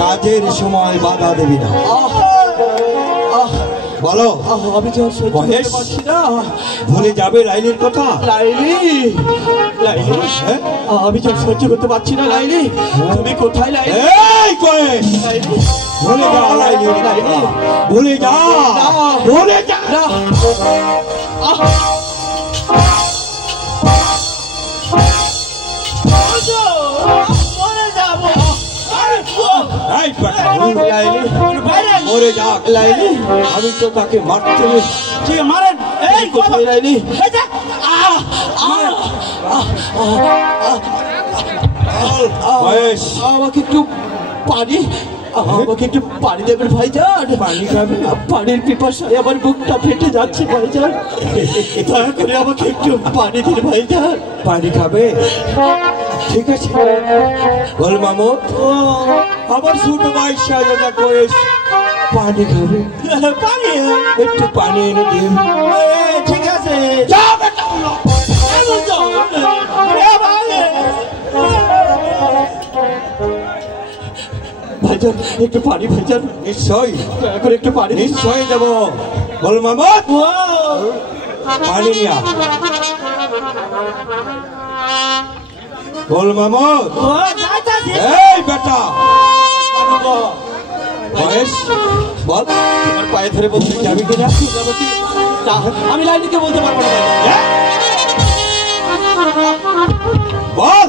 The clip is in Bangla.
কাজের সময় বাধা দেবি না। বলো আমি তো সহ্য করতে পারছি না। ভুলে যাবে লাইলির কথা? লাইলি, লাইলি, আমি তো সহ্য করতে পারছি না। লাইলি, তুমি কোথায়? লাইলি, এই কই? লাইলি, ভুলে যা লাইলি, লাইলি, ভুলে যা, ভুলে যা। মরে যাক লাইলি, আমি তো তাকে মারতে মারেন। এই কোথায় লাইলি? আমাকে একটু পানি, আমাকে একটু পানি দেবেন ভাইজান? পানি খাবে? পানির পিপাসায় আমার বুকটা ফেটে যাচ্ছে ভাইজান, দয়া করে আমাকে একটু পানি দিন ভাইজান। পানি খাবে? ঠিক আছে বল মামুদ, আমার ছোট ভাই শাহজাদা কয়েস পানি খাবে? পানি, একটু পানি এনে দিন। ঠিক আছে। ভাইজান একটু পানি ভাইজান। নিশ্চয়ই, এখন একটু পানি। নিশ্চয়ই দেবো। বল মামুদ, পানি নিয়া। বল মামুদ, এই বেটা বয়স বল, আমার পায়ে ধরে বলতে যাবি কিনা? আমি লাইনিকে বলতে পারবো না। বল।